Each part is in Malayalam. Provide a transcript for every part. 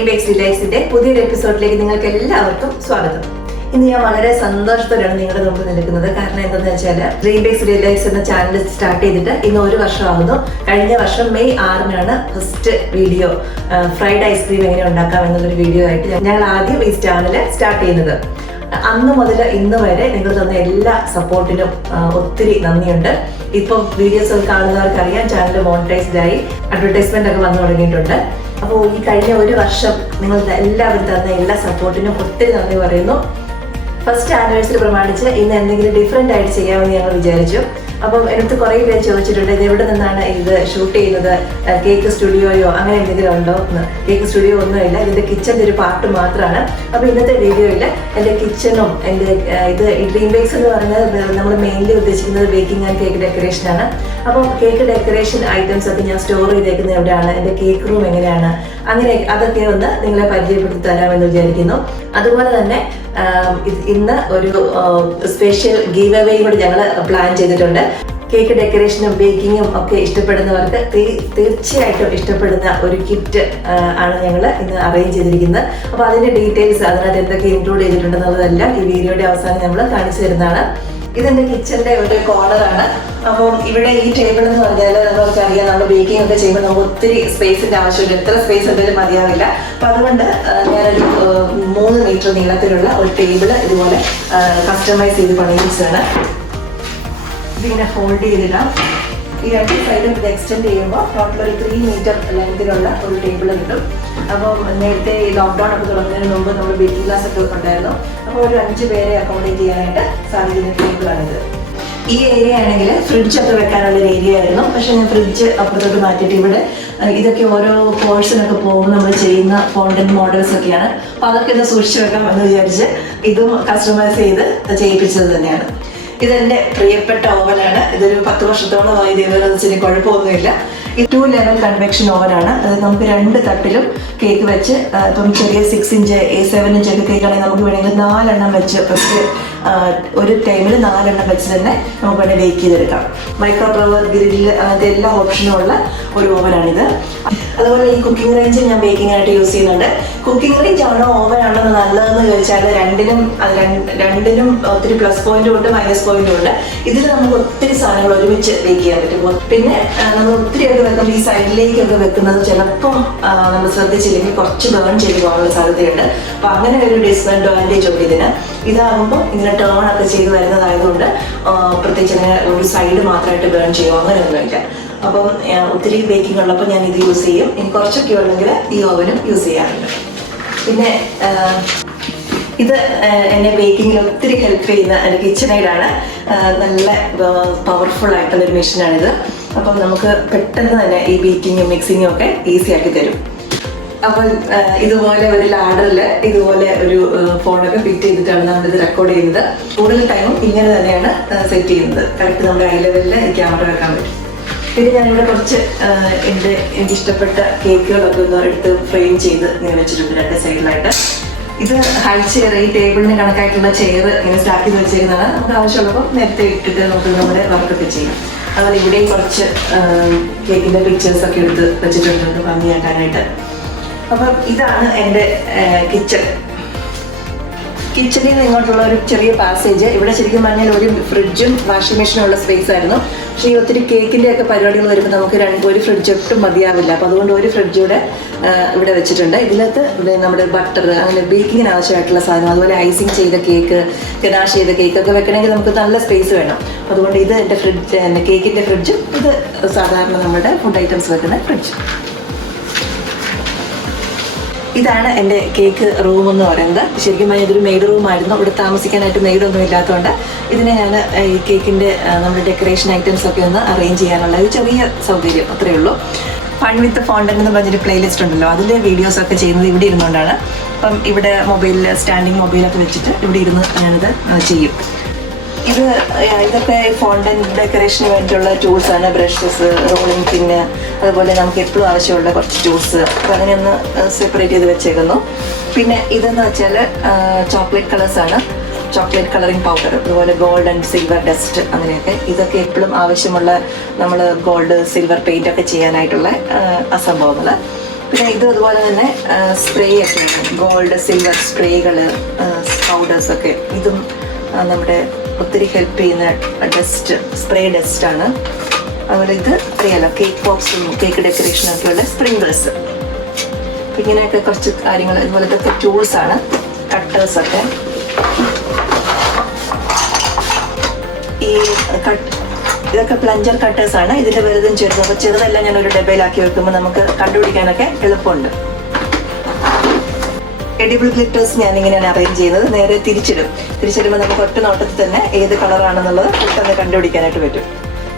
Dreambakes Delights പുതിയൊരു എപ്പിസോഡിലേക്ക് നിങ്ങൾക്ക് എല്ലാവർക്കും സ്വാഗതം. ഇന്ന് ഞാൻ വളരെ സന്തോഷത്തോടെയാണ് നിങ്ങളുടെ മുമ്പിൽ നിൽക്കുന്നത്. കാരണം എന്താണെന്ന് വെച്ചാൽ Dreambakes Delights എന്ന ചാനൽ സ്റ്റാർട്ട് ചെയ്തിട്ട് ഇന്ന് 1 വർഷമാകുന്നു. കഴിഞ്ഞ വർഷം മെയ് 6-നാണ് ഫസ്റ്റ് വീഡിയോ ഫ്രൈഡ് ഐസ്ക്രീം എങ്ങനെ ഉണ്ടാക്കാം എന്നുള്ളൊരു വീഡിയോ ആയിട്ട് ഞങ്ങൾ ആദ്യം ഈ ചാനൽ സ്റ്റാർട്ട് ചെയ്യുന്നത്. അന്ന് മുതൽ ഇന്ന് വരെ നിങ്ങൾ തന്ന എല്ലാ സപ്പോർട്ടിനും ഒത്തിരി നന്ദിയുണ്ട്. ഇപ്പം വീഡിയോസ് കാണുന്നവർക്ക് അറിയാം, ചാനൽ മോണിറ്റൈസ്ഡ് ആയി, അഡ്വർടൈസ്മെന്റ് ഒക്കെ വന്നു തുടങ്ങിയിട്ടുണ്ട്. അപ്പോൾ ഈ കഴിഞ്ഞ 1 വർഷം നിങ്ങൾ എല്ലാവരും തന്ന എല്ലാ സപ്പോർട്ടിനും ഒത്തിരി നന്ദി പറയുന്നു. ഫസ്റ്റ് ആനിവേഴ്സറി പ്രമാണിച്ച് ഇന്ന് എന്തെങ്കിലും ഡിഫറെൻ്റ് ആയിട്ട് ചെയ്യാമെന്ന് ഞങ്ങൾ വിചാരിച്ചു. അപ്പം എനിക്ക് കുറേ പേര് ചോദിച്ചിട്ടുണ്ട്, ഇത് എവിടെ നിന്നാണ് ഇത് ഷൂട്ട് ചെയ്യുന്നത്, കേക്ക് സ്റ്റുഡിയോയോ അങ്ങനെ എന്തെങ്കിലും ഉണ്ടോ എന്ന്. കേക്ക് സ്റ്റുഡിയോ ഒന്നുമില്ല, ഇതിൻ്റെ കിച്ചൻ്റെ ഒരു പാർട്ട് മാത്രമാണ്. അപ്പോൾ ഇന്നത്തെ വീഡിയോയിൽ എൻ്റെ കിച്ചണും എൻ്റെ ഇത് Dreambakes എന്ന് പറയുന്നത് നമ്മൾ മെയിൻലി ഉദ്ദേശിക്കുന്നത് ബേക്കിംഗ് ആൻഡ് കേക്ക് ഡെക്കറേഷനാണ്. അപ്പം കേക്ക് ഡെക്കറേഷൻ ഐറ്റംസ് ഒക്കെ ഞാൻ സ്റ്റോർ ചെയ്തേക്കുന്നത് എവിടെയാണ്, എൻ്റെ കേക്ക് റൂം എങ്ങനെയാണ്, അങ്ങനെ അതൊക്കെ ഒന്ന് നിങ്ങളെ പരിചയപ്പെടുത്തി തരാമെന്ന് വിചാരിക്കുന്നു. അതുപോലെ തന്നെ ഇന്ന് ഒരു സ്പെഷ്യൽ ഗീവ് അവേ കൂടി ഞങ്ങൾ പ്ലാൻ ചെയ്തിട്ടുണ്ട്. കേക്ക് ഡെക്കറേഷനും ബേക്കിങ്ങും ഒക്കെ ഇഷ്ടപ്പെടുന്നവർക്ക് തീർച്ചയായിട്ടും ഇഷ്ടപ്പെടുന്ന ഒരു കിറ്റ് ആണ് ഞങ്ങൾ ഇന്ന് അറേഞ്ച് ചെയ്തിരിക്കുന്നത്. അപ്പോൾ അതിൻ്റെ ഡീറ്റെയിൽസ്, അതിനകത്ത് എന്തൊക്കെ ഇൻക്ലൂഡ് ചെയ്തിട്ടുണ്ടെന്നുള്ളതെല്ലാം ഈ വീഡിയോയുടെ അവസാനം നമ്മൾ കാണിച്ചു തരുന്നതാണ്. ഇതെൻ്റെ കിച്ചൻ്റെ ഒരു കോർണറാണ്. അപ്പം ഇവിടെ ഈ ടേബിൾ എന്ന് പറഞ്ഞാൽ നമുക്കറിയാം, നമ്മൾ ബേക്കിംഗ് ഒക്കെ ചെയ്യുമ്പോൾ നമുക്ക് ഒത്തിരി സ്പേസിൻ്റെ ആവശ്യമില്ല, എത്ര സ്പേസ് ഉണ്ടെങ്കിലും മതിയാവില്ല. അപ്പം അതുകൊണ്ട് ഞാനൊരു 3 മീറ്റർ നീളത്തിലുള്ള ഒരു ടേബിൾ ഇതുപോലെ കസ്റ്റമൈസ് ചെയ്ത് പണിയിച്ചാണ്. ഇതിങ്ങനെ ഫോൾഡ് ചെയ്തിടാം. ഈ 2 സൈഡും ഇത് എക്സ്റ്റെൻഡ് ചെയ്യുമ്പോൾ ടോട്ടൽ ഒരു 3 മീറ്റർ ലെങ്തിലുള്ള ഒരു ടേബിൾ കിട്ടും. അപ്പം നേരത്തെ ഈ ലോക്ക്ഡൗൺ ഒക്കെ തുടങ്ങുന്നതിന് മുമ്പ് നമ്മൾ ബേക്കിംഗ് ക്ലാസ് ഒക്കെ ഉണ്ടായിരുന്നു. അപ്പോൾ ഒരു 5 പേരെ അക്കോമഡേറ്റ് ചെയ്യാനായിട്ട് സാധിക്കുന്ന ടേബിളാണിത്. ഈ ഏരിയ ആണെങ്കിൽ ഫ്രിഡ്ജൊക്കെ വെക്കാനുള്ള ഒരു ഏരിയ ആയിരുന്നു. പക്ഷെ ഞാൻ ഫ്രിഡ്ജ് അപ്പുറത്തോട്ട് മാറ്റിയിട്ട് ഇവിടെ ഇതൊക്കെ ഓരോ കോഴ്സിനൊക്കെ പോകുമ്പോൾ നമ്മൾ ചെയ്യുന്ന ഫോണ്ടന്റ് മോഡൽസ് ഒക്കെയാണ്. അപ്പോൾ അതൊക്കെ ഒന്ന് സൂക്ഷിച്ച് വെക്കാം എന്ന് വിചാരിച്ച് ഇതും കസ്റ്റമൈസ് ചെയ്ത് ചെയ്യിപ്പിച്ചത് തന്നെയാണ്. ഇതെൻ്റെ പ്രിയപ്പെട്ട ഓവനാണ്. ഇതൊരു 10 വർഷത്തോളമായി ഇതേപോലെ കുഴപ്പമൊന്നുമില്ല. ഈ 2 ലെവൽ കൺവെക്ഷൻ ഓവനാണ്. അത് നമുക്ക് 2 തട്ടിലും കേക്ക് വെച്ച്, ഇപ്പം ചെറിയ 6 ഇഞ്ച് 7 ഇഞ്ച് ഒക്കെ കേക്കാണെങ്കിൽ നമുക്ക് വേണമെങ്കിൽ 4 എണ്ണം വെച്ച് ഫസ്റ്റ് ഒരു ടൈമിൽ 4 എണ്ണം വെച്ച് തന്നെ നമുക്ക് വേണമെങ്കിൽ ബേക്ക് ചെയ്തെടുക്കാം. മൈക്രോവേവ്, ഗ്രില്ല്, അങ്ങനത്തെ എല്ലാ ഓപ്ഷനും ഉള്ള ഒരു ഓവനാണിത്. അതുപോലെ ഈ കുക്കിംഗ് റേഞ്ച് ഞാൻ ബേക്കിംഗ് ആയിട്ട് യൂസ് ചെയ്യുന്നുണ്ട്. കുക്കിംഗ് റേഞ്ച് ആണോ ഓവൻ ആണോ നല്ലതെന്ന് ചോദിച്ചാൽ രണ്ടിനും ഒത്തിരി പ്ലസ് പോയിന്റും ഉണ്ട്, മൈനസ് പോയിന്റും ഉണ്ട്. ഇതിൽ നമുക്ക് ഒത്തിരി സാധനങ്ങൾ ഒരുമിച്ച് ബേക്ക് ചെയ്യാൻ പറ്റും. പിന്നെ നമ്മൾ ഒത്തിരി ഒക്കെ വെക്കുമ്പോൾ ഈ സൈഡിലേക്കൊക്കെ വെക്കുന്നത് ചിലപ്പോൾ നമ്മൾ ശ്രദ്ധിച്ചില്ലെങ്കിൽ കുറച്ച് ബേൺ ചെയ്ത് പോകാനുള്ള സാധ്യതയുണ്ട്. അപ്പോൾ അങ്ങനെ ഒരു ഡിസ്അഡ്വാൻറ്റേജ് ഉണ്ട് ഇതിന്. ഇതാകുമ്പോൾ ഇങ്ങനെ ടേൺ ഒക്കെ ചെയ്ത് വരുന്നതായതുകൊണ്ട് പ്രത്യേകിച്ച് അങ്ങനെ ഒരു സൈഡ് മാത്രമായിട്ട് ബേൺ ചെയ്യുമോ അങ്ങനെയൊന്നുമില്ല. അപ്പം ഒത്തിരി ബേക്കിംഗ് ഉള്ളപ്പോൾ ഞാൻ ഇത് യൂസ് ചെയ്യും. ഇനി കുറച്ചൊക്കെ ഉണ്ടെങ്കിൽ ഈ ഓവനും യൂസ് ചെയ്യാറുണ്ട്. പിന്നെ ഇത് എന്നെ ബേക്കിങ്ങിൽ ഒത്തിരി ഹെൽപ്പ് ചെയ്യുന്ന എൻ്റെ കിച്ചൺ എയ്ഡാണ്. നല്ല പവർഫുൾ ആയിട്ടുള്ളൊരു മെഷീനാണിത്. അപ്പം നമുക്ക് പെട്ടെന്ന് തന്നെ ഈ ബേക്കിങ്ങും മിക്സിങ്ങും ഒക്കെ ഈസി ആക്കി തരും. അപ്പോൾ ഇതുപോലെ ഒരു ലാഡറിൽ ഇതുപോലെ ഒരു ഫോണൊക്കെ ഫിറ്റ് ചെയ്തിട്ടാണ് നമ്മളിത് റെക്കോർഡ് ചെയ്യുന്നത്. കൂടുതൽ ടൈമും ഇങ്ങനെ തന്നെയാണ് സെറ്റ് ചെയ്യുന്നത്. കറക്റ്റ് നമ്മുടെ ഐ ലെവലിൽ ക്യാമറ വെക്കാൻ പറ്റും. പിന്നെ ഞാനിവിടെ കുറച്ച് എനിക്കിഷ്ടപ്പെട്ട കേക്കുകളൊക്കെ ഒന്ന് എടുത്ത് ഫ്രെയിം ചെയ്ത് ഇങ്ങനെ വെച്ചിട്ടുണ്ട് 2 സൈഡിലായിട്ട്. ഇത് ഹൈ ചെയർ, ഈ ടേബിളിന് കണക്കായിട്ടുള്ള ചെയർ ഇങ്ങനെ സ്റ്റാർട്ട് ചെയ്ത് വെച്ചിരിക്കുന്നതാണ്. നമുക്ക് ആവശ്യമുള്ളപ്പോൾ നേരത്തെ ഇട്ടിട്ട് നമുക്ക് നമ്മുടെ വർക്കൊക്കെ ചെയ്യാം. അതുപോലെ ഇവിടെയും കുറച്ച് കേക്കിൻ്റെ പിക്ചേഴ്സൊക്കെ എടുത്ത് വെച്ചിട്ടുണ്ട് ഭംഗിയാക്കാനായിട്ട്. അപ്പം ഇതാണ് എൻ്റെ കിച്ചൺ. കിച്ചണിൽ ഇങ്ങോട്ടുള്ള ഒരു ചെറിയ പാസേജ്. ഇവിടെ ശരിക്കും പറഞ്ഞാൽ ഒരു ഫ്രിഡ്ജും വാഷിംഗ് മെഷീനും ഉള്ള സ്പേസ് ആയിരുന്നു. പക്ഷേ ഈ ഒത്തിരി കേക്കിൻ്റെ ഒക്കെ പരിപാടികൾ വരുമ്പോൾ നമുക്ക് ഒരു ഫ്രിഡ്ജ് ഒട്ടും മതിയാവില്ല. അപ്പോൾ അതുകൊണ്ട് ഒരു ഫ്രിഡ്ജൂടെ ഇവിടെ വെച്ചിട്ടുണ്ട്. ഇതിനകത്ത് നമ്മുടെ ബട്ടർ, അങ്ങനെ ബേക്കിങ്ങിന് ആവശ്യമായിട്ടുള്ള സാധനം, അതുപോലെ ഐസിങ് ചെയ്ത കേക്ക്, ഗനാഷ് ചെയ്ത കേക്കൊക്കെ വെക്കണമെങ്കിൽ നമുക്ക് നല്ല സ്പേസ് വേണം. അതുകൊണ്ട് ഇത് എൻ്റെ ഫ്രിഡ്ജ്, എൻ്റെ കേക്കിൻ്റെ ഫ്രിഡ്ജും ഇത് സാധാരണ നമ്മുടെ ഫുഡ് ഐറ്റംസ് വെക്കുന്ന ഫ്രിഡ്ജ്. ഇതാണ് എൻ്റെ കേക്ക് റൂം എന്ന് പറയുന്നത്. ശരിക്കും പറഞ്ഞാൽ ഇതൊരു മെയ്ഡ് റൂമായിരുന്നു. ഇവിടെ താമസിക്കാനായിട്ട് മെയ്ഡൊന്നും ഇല്ലാത്തതുകൊണ്ട് ഇതിനെ ഞാൻ ഈ കേക്കിൻ്റെ നമ്മുടെ ഡെക്കറേഷൻ ഐറ്റംസ് ഒക്കെ ഒന്ന് അറേഞ്ച് ചെയ്യാനുള്ള ഒരു ചെറിയ സൗകര്യം അത്രയേ ഉള്ളൂ. ഫൺ വിത്ത് ഫോണ്ടന്റ് എന്ന് പറഞ്ഞൊരു പ്ലേലിസ്റ്റ് ഉണ്ടല്ലോ, അതിൻ്റെ വീഡിയോസൊക്കെ ചെയ്യുന്നത് ഇവിടെ ഇരുന്നുകൊണ്ടാണ്. അപ്പം ഇവിടെ സ്റ്റാൻഡിങ് മൊബൈലൊക്കെ വെച്ചിട്ട് ഇവിടെ ഇരുന്ന് ഞാനിത് ചെയ്യും. ഇതൊക്കെ ഫോണ്ടന്റ് ഡെക്കറേഷന് വേണ്ടിയിട്ടുള്ള ടൂൾസാണ്. ബ്രഷസ്, റോളിംഗ് പിന്ന്, അതുപോലെ നമുക്ക് എപ്പോഴും ആവശ്യമുള്ള കുറച്ച് ടൂൾസ്. അപ്പോൾ അങ്ങനെ ഒന്ന് സെപ്പറേറ്റ് ചെയ്ത് വെച്ചേക്കുന്നു. പിന്നെ ഇതെന്ന് വെച്ചാൽ ചോക്ലേറ്റ് കളേഴ്സാണ്. ചോക്ലേറ്റ് കളറിംഗ് പൗഡർ, അതുപോലെ ഗോൾഡ് ആൻഡ് സിൽവർ ഡസ്റ്റ്, അങ്ങനെയൊക്കെ. ഇതൊക്കെ എപ്പോഴും ആവശ്യമുള്ള നമ്മൾ ഗോൾഡ് സിൽവർ പെയിൻ്റ് ഒക്കെ ചെയ്യാനായിട്ടുള്ള സംഭവങ്ങൾ. പിന്നെ ഇതും അതുപോലെ തന്നെ സ്പ്രേ ഒക്കെയാണ്, ഗോൾഡ് സിൽവർ സ്പ്രേകൾ, പൗഡേഴ്സൊക്കെ. ഇതും നമ്മുടെ ഒത്തിരി ഹെൽപ്പ് ചെയ്യുന്ന സ്പ്രേ ഡസ്റ്റാണ്. അതുപോലെ ഇത് അറിയാലോ, കേക്ക് ബോക്സും കേക്ക് ഡെക്കറേഷനും ഒക്കെയുള്ള സ്പ്രിംഗിൾസ്. ഇങ്ങനെയൊക്കെ കുറച്ച് കാര്യങ്ങൾ. അതുപോലെ ഇതൊക്കെ ടൂൾസാണ്, കട്ടേഴ്സൊക്കെ. ഇതൊക്കെ പ്ലഞ്ചർ കട്ടേഴ്സാണ്. ഇതിൻ്റെ വലുതും ചെറുതും. അപ്പോൾ ചെറുതെല്ലാം ഞാൻ ഒരു ഡബയിലാക്കി വെക്കുമ്പോൾ നമുക്ക് കണ്ടുപിടിക്കാനൊക്കെ എളുപ്പമുണ്ട്. എഡിബിൾ ഗ്ലിറ്റേഴ്സ് ഞാനിങ്ങനെയാണ് അറേഞ്ച് ചെയ്യുന്നത്. നേരെ തിരിച്ചിടുമ്പോൾ നമുക്ക് ഒറ്റ നോട്ടത്തിൽ തന്നെ ഏത് കളറാണെന്നുള്ളത് പെട്ടെന്ന് കണ്ടുപിടിക്കാനായിട്ട് പറ്റും.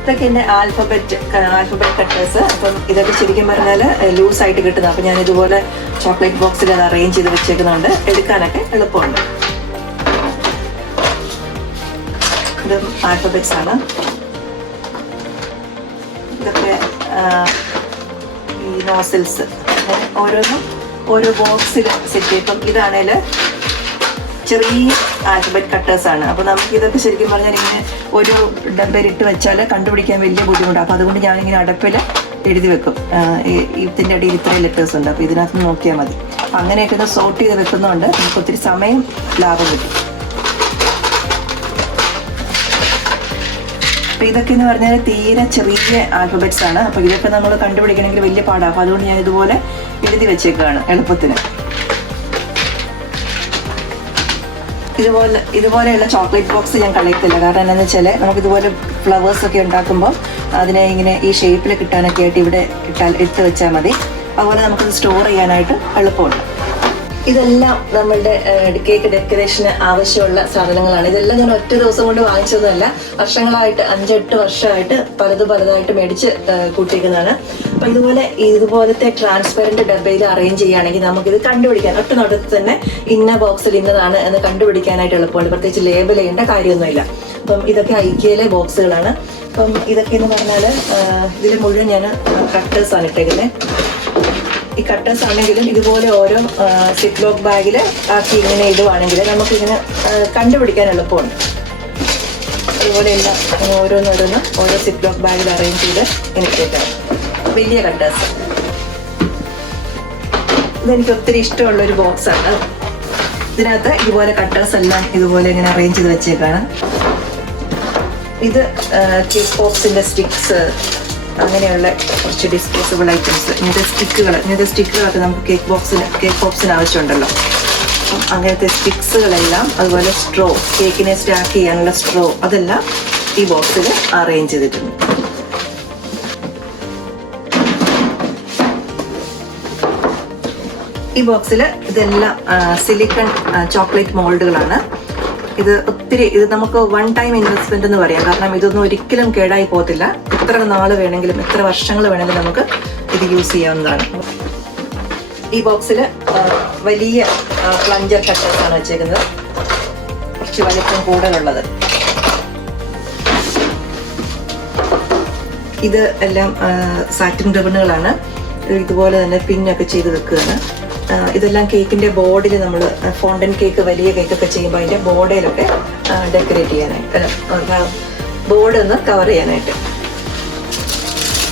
ഇതൊക്കെ എൻ്റെ ആൽഫബറ്റ് കട്ടേഴ്സ്. അപ്പം ഇതൊക്കെ ശരിക്കും പറഞ്ഞാൽ ലൂസായിട്ട് കിട്ടുന്നത്. അപ്പം ഞാൻ ഇതുപോലെ ചോക്ലേറ്റ് ബോക്സിൽ അത് അറേഞ്ച് ചെയ്ത് വെച്ചേക്കുന്നുണ്ട്, എടുക്കാനൊക്കെ എളുപ്പമുണ്ട്. ഇതും ആൽഫബറ്റ്സ് ആണ്. ഇതൊക്കെ ഈ നോസിൽസ് ഓരോന്നും ഓരോ ബോക്സിൽ സെറ്റ് ചെയ്യും. ഇപ്പം ഇതാണേൽ ചെറിയ ആൽഫബറ്റ് കട്ടേഴ്സാണ്. അപ്പോൾ നമുക്ക് ഇതൊക്കെ ശരിക്കും പറഞ്ഞാൽ ഇങ്ങനെ ഒരു ഡബ്ബയിലിട്ട് വെച്ചാൽ കണ്ടുപിടിക്കാൻ വലിയ ബുദ്ധിമുട്ടാണ്. അപ്പോൾ അതുകൊണ്ട് ഞാനിങ്ങനെ അടപ്പിൽ എഴുതി വെക്കും, ഇതിൻ്റെ ഇടയിൽ ഇത്രയും ലെറ്റേഴ്സ് ഉണ്ട്, അപ്പോൾ ഇതിനകത്ത് നോക്കിയാൽ മതി. അപ്പം അങ്ങനെയൊക്കെ ഇത് സോർട്ട് ചെയ്ത് വെക്കുന്നതുകൊണ്ട് നമുക്ക് ഒത്തിരി സമയം ലാഭം കിട്ടും. അപ്പോൾ ഇതൊക്കെ എന്ന് പറഞ്ഞാൽ തീരെ ചെറിയ ആൽഫബറ്റ്സ് ആണ്. അപ്പോൾ ഇതൊക്കെ നമ്മൾ കണ്ടുപിടിക്കണമെങ്കിൽ വലിയ പാടാണ്. അപ്പോൾ അതുകൊണ്ട് ഞാൻ ഇതുപോലെ എഴുതി വെച്ചേക്കാണ് എളുപ്പത്തിന്. ഇതുപോലെയുള്ള ചോക്ലേറ്റ് ബോക്സ് ഞാൻ കളക്ട് ചെയ്യില്ല. കാരണം എന്താണെന്ന് വെച്ചാൽ നമുക്കിതുപോലെ ഫ്ലവേഴ്സൊക്കെ ഉണ്ടാക്കുമ്പോൾ അതിനെ ഇങ്ങനെ ഈ ഷേപ്പിൽ കിട്ടാനൊക്കെ ആയിട്ട് ഇവിടെ ഇട്ട് വെച്ചാൽ മതി. അതുപോലെ നമുക്കത് സ്റ്റോർ ചെയ്യാനായിട്ട് എളുപ്പമുണ്ട്. ഇതെല്ലാം നമ്മളുടെ കേക്ക് ഡെക്കറേഷന് ആവശ്യമുള്ള സാധനങ്ങളാണ്. ഇതെല്ലാം ഞാൻ ഒറ്റ ദിവസം കൊണ്ട് വാങ്ങിച്ചതൊന്നുമല്ല, വർഷങ്ങളായിട്ട് 5-8 വർഷമായിട്ട് പലതായിട്ട് മേടിച്ച് കൂട്ടിയിരിക്കുന്നതാണ്. അപ്പം ഇതുപോലത്തെ ട്രാൻസ്പെറൻറ്റ് ഡബ്ബയിൽ അറേഞ്ച് ചെയ്യുകയാണെങ്കിൽ നമുക്കിത് കണ്ടുപിടിക്കാൻ ഒറ്റ നോട്ടത്തിൽ തന്നെ ഇന്ന ബോക്സിൽ ഇന്നതാണ് എന്ന് കണ്ടുപിടിക്കാനായിട്ട് എളുപ്പമുണ്ട്. പ്രത്യേകിച്ച് ലേബൽ ചെയ്യേണ്ട കാര്യമൊന്നുമില്ല. അപ്പം ഇതൊക്കെ ഐക്യയിലെ ബോക്സുകളാണ്. അപ്പം ഇതൊക്കെ എന്ന് പറഞ്ഞാൽ ഇതിൽ മുഴുവൻ ഞാൻ കട്ടേഴ്സാണ് ഇട്ടേക്കുന്നത്. ഈ കട്ടേഴ്സ് ആണെങ്കിലും ഇതുപോലെ ഓരോ സിപ്പ് ലോക്ക് ബാഗിൽ ആക്കി ഇങ്ങനെ ഇടുവാണെങ്കിൽ നമുക്കിങ്ങനെ കണ്ടുപിടിക്കാൻ എളുപ്പമുണ്ട്. അതുപോലെ എല്ലാം ഓരോന്ന് ഓരോ സിപ്പ് ലോക്ക് ബാഗിൽ അറേഞ്ച് ചെയ്ത് എനിക്കിട്ടാണ് വലിയ കട്ടേഴ്സ്. ഇതെനിക്ക് ഒത്തിരി ഇഷ്ടമുള്ളൊരു ബോക്സാണ്. ഇതിനകത്ത് ഇതുപോലെ കട്ടേഴ്സ് എല്ലാം ഇതുപോലെ ഇങ്ങനെ അറേഞ്ച് ചെയ്ത് വെച്ചേക്കാണ്. ഇത് കേക്ക് ബോക്സിൻ്റെ സ്റ്റിക്സ്, അങ്ങനെയുള്ള കുറച്ച് ഡിസ്പോസിബിൾ ഐറ്റംസ്. ഇങ്ങനത്തെ സ്റ്റിക്കുകളൊക്കെ നമുക്ക് കേക്ക് ബോക്സിന് ആവശ്യമുണ്ടല്ലോ. അപ്പം അങ്ങനത്തെ സ്റ്റിക്സുകളെല്ലാം, അതുപോലെ സ്ട്രോ, കേക്കിനെ സ്റ്റാക്ക് ചെയ്യാനുള്ള സ്ട്രോ, അതെല്ലാം ഈ ബോക്സിൽ അറേഞ്ച് ചെയ്തിട്ടുണ്ട്. ഈ ബോക്സിൽ ഇതെല്ലാം സിലിക്കൺ ചോക്ലേറ്റ് മോൾഡുകളാണ്. ഇത് നമുക്ക് വൺ ടൈം ഇൻവെസ്റ്റ്മെന്റ് എന്ന് പറയാം. കാരണം ഇതൊന്നും ഒരിക്കലും കേടായി പോകത്തില്ല. എത്ര നാൾ വേണമെങ്കിലും, എത്ര വർഷങ്ങൾ വേണമെങ്കിലും നമുക്ക് ഇത് യൂസ് ചെയ്യാവുന്നതാണ്. ഈ ബോക്സിൽ വലിയ പ്ലഞ്ചർ കട്ടേഴ്സാണ് വെച്ചേക്കുന്നത്, കുറച്ച് വലിപ്പം കൂടുതലുള്ളത്. ഇത് എല്ലാം സാറ്റിൻ റിബണുകളാണ്. ഇതുപോലെ തന്നെ പിന്നൊക്കെ ചെയ്ത് വെക്കുകയാണ്. ഇതെല്ലാം കേക്കിൻ്റെ ബോർഡിൽ നമ്മൾ ഫോണ്ടന്റ് കേക്ക്, വലിയ കേക്കൊക്കെ ചെയ്യുമ്പോൾ അതിൻ്റെ ബോർഡിലൊക്കെ ഡെക്കറേറ്റ് ചെയ്യാനായിട്ട്, ബോർഡ് ഒന്ന് കവർ ചെയ്യാനായിട്ട്.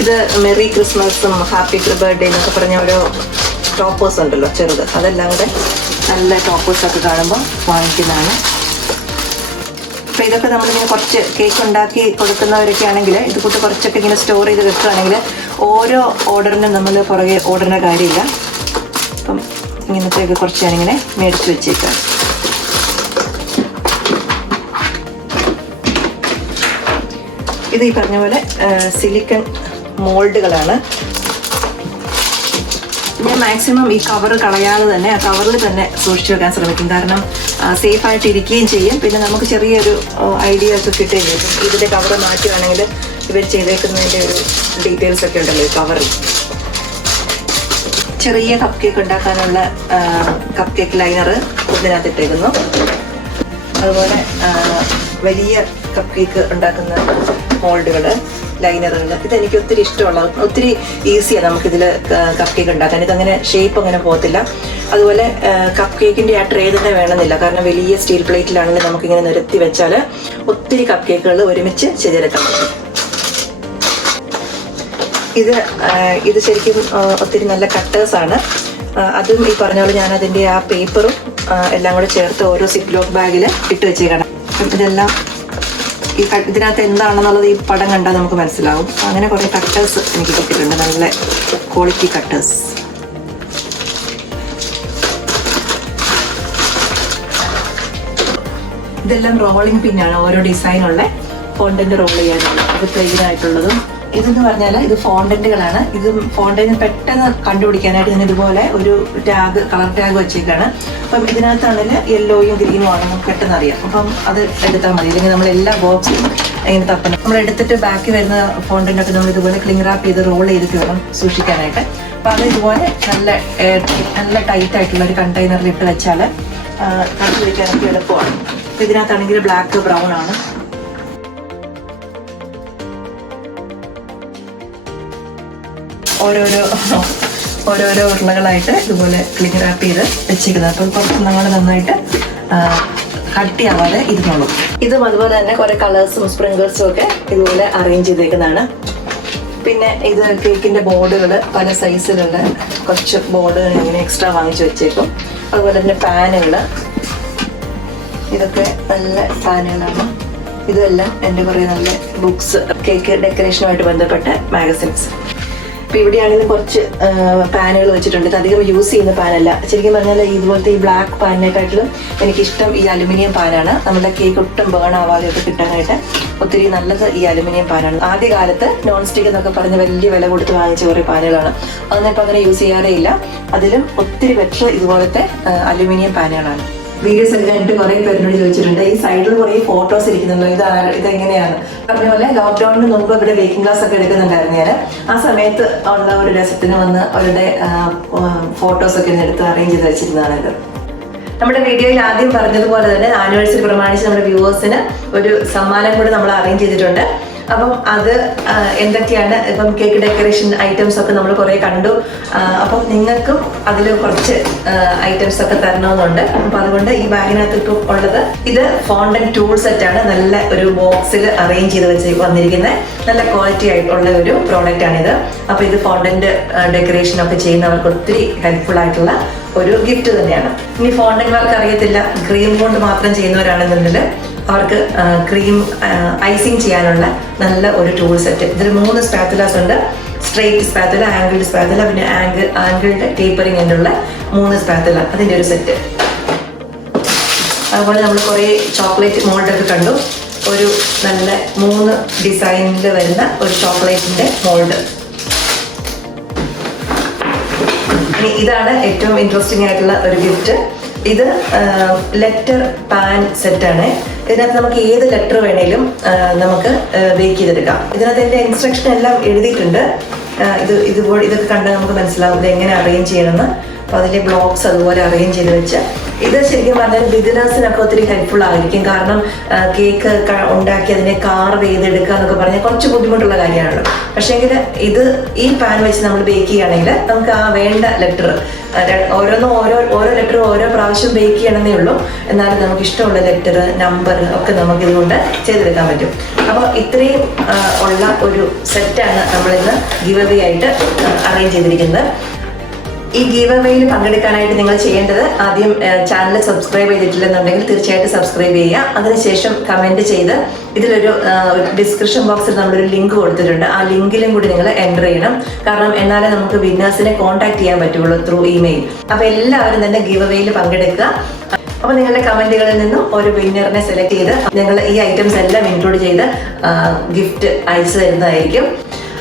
ഇത് മെറി ക്രിസ്മസും ഹാപ്പി ബർത്ത്ഡേ എന്നൊക്കെ പറഞ്ഞ ഓരോ ടോപ്പേഴ്സ് ഉണ്ടല്ലോ ചെറുത്, അതെല്ലാം കൂടെ നല്ല ടോപ്പേഴ്സൊക്കെ കാണുമ്പോൾ വാങ്ങിക്കുന്നതാണ്. അപ്പോൾ ഇതൊക്കെ നമ്മളിങ്ങനെ കുറച്ച് കേക്ക് ഉണ്ടാക്കി കൊടുക്കുന്നവരൊക്കെ ആണെങ്കിൽ ഇത് കൂട്ട് കുറച്ചൊക്കെ ഇങ്ങനെ സ്റ്റോർ ചെയ്ത് വെക്കുകയാണെങ്കിൽ ഓരോ ഓർഡറിനും നമ്മൾ പുറകെ ഓടേണ്ട കാര്യമില്ല. അപ്പം ഇങ്ങനത്തെയൊക്കെ കുറച്ച് ഞാനിങ്ങനെ മേടിച്ച് വെച്ചേക്കാം. ഇത് ഈ പറഞ്ഞ പോലെ സിലിക്കൺ മോൾഡുകളാണ്. ഞാൻ മാക്സിമം ഈ കവർ കളയാതെ തന്നെ ആ കവറിൽ തന്നെ സൂക്ഷിച്ചു വെക്കാൻ ശ്രമിക്കും. കാരണം സേഫായിട്ട് ഇരിക്കുകയും ചെയ്യും. പിന്നെ നമുക്ക് ചെറിയൊരു ഐഡിയ ഒക്കെ കിട്ടുകയും ചെയ്യും. ഇതിൻ്റെ കവർ മാറ്റുകയാണെങ്കിൽ ഇവർ ചെയ്തേക്കുന്നതിൻ്റെ ഒരു ഡീറ്റെയിൽസ് ഒക്കെ ഉണ്ടല്ലോ ഈ കവറിൽ. ചെറിയ കപ്പ് കേക്ക് ഉണ്ടാക്കാനുള്ള കപ്പ് കേക്ക് ലൈനർ ഇതിനകത്ത് ഇട്ടേക്കുന്നു. അതുപോലെ വലിയ കപ്പ് കേക്ക് ഉണ്ടാക്കുന്ന മോൾഡുകൾ, ലൈനറുകൾ, ഇതെനിക്ക് ഒത്തിരി ഇഷ്ടമുള്ള, ഒത്തിരി ഈസിയാണ് നമുക്കിതിൽ കപ്പ് കേക്ക് ഉണ്ടാക്കാൻ. ഇതങ്ങനെ ഷേപ്പ് അങ്ങനെ പോകത്തില്ല. അതുപോലെ കപ്പ് കേക്കിൻ്റെ ആ ട്രേ തന്നെ വേണമെന്നില്ല. കാരണം വലിയ സ്റ്റീൽ പ്ലേറ്റിലാണെങ്കിൽ നമുക്കിങ്ങനെ നിരത്തി വെച്ചാൽ ഒത്തിരി കപ്പ് കേക്കുകൾ ഒരുമിച്ച് ചെയ്തെടുക്കാൻ പറ്റും. ഇത് ശരിക്കും ഒത്തിരി നല്ല കട്ടേഴ്സാണ്. അതും ഈ പറഞ്ഞ പോലെ ഞാൻ അതിൻ്റെ ആ പേപ്പറും എല്ലാം കൂടെ ചേർത്ത് ഓരോ സിപ്പ് ലോക്ക് ബാഗിൽ ഇട്ട് വെച്ചേക്കണം. ഇതെല്ലാം ഇതിനകത്ത് എന്താണെന്നുള്ളത് ഈ പടം കണ്ടാൽ നമുക്ക് മനസ്സിലാവും. അങ്ങനെ കുറേ കട്ടേഴ്സ് എനിക്ക് കിട്ടിയിട്ടുണ്ട്, നല്ല ക്വാളിറ്റി കട്ടേഴ്സ്. ഇതെല്ലാം റോളിംഗ് പിന്നാണ്, ഓരോ ഡിസൈനുള്ള ഫോണ്ടന്റ് റോൾ ചെയ്യാനുള്ള. അത് പ്ലെയിനായിട്ടുള്ളതും ഇതെന്ന് പറഞ്ഞാൽ ഇത് ഫോണ്ടന്റുകളാണ്. ഇത് ഫോണ്ടന്റ് പെട്ടെന്ന് കണ്ടുപിടിക്കാനായിട്ട് ഞാൻ ഇതുപോലെ ഒരു ടാഗ്, കളർ ടാഗ് വെച്ചേക്കാണ്. അപ്പം ഇതിനകത്താണെങ്കിൽ യെല്ലോയും ഗ്രീനും ആണെന്ന് പെട്ടെന്ന് അറിയാം. അപ്പം അത് എടുത്താൽ മതി. ഇല്ലെങ്കിൽ നമ്മൾ എല്ലാ ബോക്സിലും ഇങ്ങനെ തപ്പണം. നമ്മൾ എടുത്തിട്ട് ബാക്കി വരുന്ന ഫോണ്ടൻ്റൊക്കെ നമ്മൾ ഇതുപോലെ ക്ലിംഗ് റാപ്പ് ചെയ്ത് റോൾ ചെയ്തിട്ട് വേണം സൂക്ഷിക്കാനായിട്ട്. അപ്പോൾ അത് ഇതുപോലെ നല്ല ടൈറ്റ് ആയിട്ടുള്ള ഒരു കണ്ടെയ്നറിൽ ഇട്ട് വെച്ചാൽ കണ്ടുപിടിക്കാനൊക്കെ എളുപ്പമാണ്. അപ്പോൾ ഇതിനകത്താണെങ്കിൽ ബ്ലാക്ക് ബ്രൗൺ ആണ്. ഓരോരോ ഉരുളകളായിട്ട് ഇതുപോലെ ക്ലിംഗ് റാപ്പ് ചെയ്ത് വെച്ചിരിക്കുന്നത്. അപ്പം കുറച്ച് നമ്മൾ നന്നായിട്ട് കട്ടിയാവാതെ ഇരുന്നോളൂ. ഇതും അതുപോലെ തന്നെ കുറെ കളേഴ്സും സ്പ്രിങ്കിൾസും ഒക്കെ ഇതുപോലെ അറേഞ്ച് ചെയ്തേക്കുന്നതാണ്. പിന്നെ ഇത് കേക്കിന്റെ ബോർഡുകൾ പല സൈസിലുള്ള കുറച്ച് ബോർഡുകൾ ഇങ്ങനെ എക്സ്ട്രാ വാങ്ങിച്ചു വെച്ചേക്കും. അതുപോലെ തന്നെ പാനുകൾ, ഇതൊക്കെ നല്ല പാനുകളാണ്. ഇതെല്ലാം എൻ്റെ കുറേ നല്ല ബുക്സ്, കേക്ക് ഡെക്കറേഷനുമായിട്ട് ബന്ധപ്പെട്ട മാഗസിൻസ്. അപ്പോൾ ഇവിടെയാണെങ്കിലും കുറച്ച് പാനുകൾ വെച്ചിട്ടുണ്ട്. ഇത് അധികം യൂസ് ചെയ്യുന്ന പാനല്ല. ശരിക്കും പറഞ്ഞാൽ ഇതുപോലത്തെ ഈ ബ്ലാക്ക് പാനിനെക്കാട്ടിലും എനിക്കിഷ്ടം ഈ അലുമിനിയം പാനാണ്. നമ്മുടെ കേക്ക് ഒട്ടും ബേൺ ആവാതെയൊക്കെ കിട്ടാനായിട്ട് ഒത്തിരി നല്ലത് ഈ അലുമിനിയം പാനാണ്. ആദ്യകാലത്ത് നോൺ സ്റ്റിക്ക് എന്നൊക്കെ പറഞ്ഞ് വലിയ വില കൊടുത്ത് വാങ്ങിച്ച കുറേ പാനുകളാണ്. അതൊന്നും ഇപ്പോൾ അങ്ങനെ യൂസ് ചെയ്യാറേ ഇല്ല. അതിലും ഒത്തിരി ബെറ്റർ ഇതുപോലത്തെ അലുമിനിയം പാനുകളാണ്. വീഡിയോസ് ഒക്കെ കണ്ടിട്ട് കുറേ പേരിനോട് ചോദിച്ചിട്ടുണ്ട്, ഈ സൈഡിൽ കുറേ ഫോട്ടോസ് ഇരിക്കുന്നുണ്ടോ, ഇതെങ്ങനെയാണ്? പറഞ്ഞ പോലെ ലോക്ക്ഡൌണിന് മുമ്പ് ഇവിടെ ബേക്കിംഗ് ക്ലാസ് ഒക്കെ എടുക്കുന്നുണ്ടായിരുന്നു ഞാൻ. ആ സമയത്ത് ഉള്ള ഒരു രസത്തിന് വന്ന് അവരുടെ ഫോട്ടോസ് ഒക്കെ എടുത്ത് അറേഞ്ച് ചെയ്ത് വെച്ചിരുന്നതാണ് ഇത്. നമ്മുടെ വീഡിയോയിൽ ആദ്യം പറഞ്ഞതുപോലെ തന്നെ ആനിവേഴ്സറി പ്രമാണിച്ച് നമ്മുടെ വ്യൂവേഴ്സിന് ഒരു സമ്മാനം കൂടി നമ്മൾ അറേഞ്ച് ചെയ്തിട്ടുണ്ട്. അപ്പം അത് എന്തൊക്കെയാണ്, ഇപ്പം കേക്ക് ഡെക്കറേഷൻ ഐറ്റംസ് ഒക്കെ നമ്മൾ കുറേ കണ്ടു. അപ്പം നിങ്ങൾക്കും അതിൽ കുറച്ച് ഐറ്റംസ് ഒക്കെ തരണമെന്നുണ്ട്. അപ്പം അതുകൊണ്ട് ഈ ബാഗിനകത്ത് ഇപ്പം ഉള്ളത് ഇത് ഫോണ്ടന്റ് ടൂൾ സെറ്റാണ്. നല്ല ഒരു ബോക്സിൽ അറേഞ്ച് ചെയ്ത് വെച്ച് വന്നിരിക്കുന്നത് നല്ല ക്വാളിറ്റി ആയിട്ടുള്ള ഒരു പ്രോഡക്റ്റ് ആണിത്. അപ്പോൾ ഇത് ഫോണ്ടന്റ് ഡെക്കറേഷൻ ഒക്കെ ചെയ്യുന്നവർക്ക് ഒത്തിരി ഹെൽപ്ഫുൾ ആയിട്ടുള്ള ഒരു ഗിഫ്റ്റ് തന്നെയാണ്. ഇനി ഫോണ്ടന്റ് വർക്ക് അറിയത്തില്ല, ക്രീം കൊണ്ട് മാത്രം ചെയ്യുന്നവരാണെന്നുണ്ടെങ്കിൽ അവർക്ക് ക്രീം ഐസിങ് ചെയ്യാനുള്ള നല്ല ഒരു ടൂൾ സെറ്റ്. ഇതിൽ 3 സ്പാറ്റുലാസ് ഉണ്ട്. സ്ട്രെയിറ്റ് സ്പാറ്റുല, ആംഗിൾഡ് സ്പാറ്റുല, പിന്നെ ആംഗിൾഡ് ടേപ്പറിംഗ് എന്നുള്ള 3 സ്പാറ്റുല, അതിൻ്റെ ഒരു സെറ്റ്. അതുപോലെ നമ്മൾ കുറേ ചോക്ലേറ്റ് മോൾഡൊക്കെ കണ്ടു. ഒരു നല്ല 3 ഡിസൈനിൽ വരുന്ന ഒരു ചോക്ലേറ്റിൻ്റെ മോൾഡ്. ഇനി ഇതാണ് ഏറ്റവും ഇൻട്രസ്റ്റിംഗ് ആയിട്ടുള്ള ഒരു ഗിഫ്റ്റ്. ഇത് ലെറ്റർ പാൻ സെറ്റാണ്. ഇതിനകത്ത് നമുക്ക് ഏത് ലെറ്റർ വേണേലും നമുക്ക് ബേക്ക് ചെയ്തെടുക്കാം. ഇതിനകത്ത് എൻ്റെ ഇൻസ്ട്രക്ഷൻ എല്ലാം എഴുതിയിട്ടുണ്ട്. ഇതൊക്കെ കണ്ടാൽ നമുക്ക് മനസ്സിലാവും ഇത് എങ്ങനെ അറേഞ്ച് ചെയ്യണമെന്ന്. അപ്പോൾ അതിലെ ബ്ലോക്സ് അതുപോലെ അറേഞ്ച് ചെയ്ത് വെച്ച് ഇത് ശരിക്കും പറഞ്ഞാൽ ബിഗിനേഴ്സിനൊക്കെ ഒത്തിരി ഹെൽപ്ഫുൾ ആയിരിക്കും. കാരണം കേക്ക് ഉണ്ടാക്കി അതിനെ കാർവ് ചെയ്തെടുക്കുക എന്നൊക്കെ പറഞ്ഞാൽ കുറച്ച് ബുദ്ധിമുട്ടുള്ള കാര്യമാണല്ലോ. പക്ഷേങ്കിൽ ഈ പാൻ വെച്ച് നമ്മൾ ബേക്ക് ചെയ്യുകയാണെങ്കിൽ നമുക്ക് ആ വേണ്ട ലെറ്റർ ഓരോ ലെറ്ററും ഓരോ പ്രാവശ്യം ബേക്ക് ചെയ്യണമെന്നേ ഉള്ളൂ. എന്നാലും നമുക്ക് ഇഷ്ടമുള്ള ലെറ്റർ, നമ്പർ ഒക്കെ നമുക്ക് ഇതുകൊണ്ട് ചെയ്തെടുക്കാൻ പറ്റും. അപ്പോൾ ഇത്രയും ഉള്ള ഒരു സെറ്റാണ് നമ്മളിന്ന് ഗിവ് അവേ ആയിട്ട് അറേഞ്ച് ചെയ്തിരിക്കുന്നത്. ഈ ഗീവ് അവേയിൽ പങ്കെടുക്കാനായിട്ട് നിങ്ങൾ ചെയ്യേണ്ടത് ആദ്യം ചാനൽ സബ്സ്ക്രൈബ് ചെയ്തിട്ടില്ലെന്നുണ്ടെങ്കിൽ തീർച്ചയായിട്ടും സബ്സ്ക്രൈബ് ചെയ്യുക. അതിനുശേഷം കമൻറ്റ് ചെയ്ത് ഇതിലൊരു ഡിസ്ക്രിപ്ഷൻ ബോക്സിൽ നമ്മളൊരു ലിങ്ക് കൊടുത്തിട്ടുണ്ട്. ആ ലിങ്കിലും കൂടി നിങ്ങൾ എൻ്റർ ചെയ്യണം. കാരണം എന്നാലേ നമുക്ക് വിന്നേഴ്സിനെ കോൺടാക്ട് ചെയ്യാൻ പറ്റുള്ളൂ ത്രൂ ഇമെയിൽ. അപ്പോൾ എല്ലാവരും തന്നെ ഗീവ് അവേയിൽ പങ്കെടുക്കുക. അപ്പോൾ നിങ്ങളുടെ കമൻറ്റുകളിൽ നിന്നും ഒരു വിന്നറിനെ സെലക്ട് ചെയ്ത് നിങ്ങൾ ഈ ഐറ്റംസ് എല്ലാം ഇൻക്ലൂഡ് ചെയ്ത് ഗിഫ്റ്റ് അയച്ചു തരുന്നതായിരിക്കും.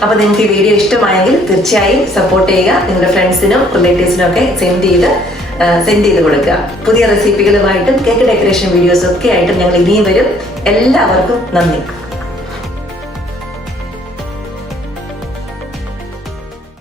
അപ്പോൾ നിങ്ങൾക്ക് ഈ വീഡിയോ ഇഷ്ടമായെങ്കിൽ തീർച്ചയായും സപ്പോർട്ട് ചെയ്യുക. നിങ്ങളുടെ ഫ്രണ്ട്സിനും റിലേറ്റീവ്സിനും ഒക്കെ സെൻഡ് ചെയ്ത് കൊടുക്കുക. പുതിയ റെസിപ്പികളുമായിട്ടും കേക്ക് ഡെക്കറേഷൻ വീഡിയോസും ഒക്കെ ആയിട്ടും ഞങ്ങൾ ഇനിയും വരും. എല്ലാവർക്കും നന്ദി.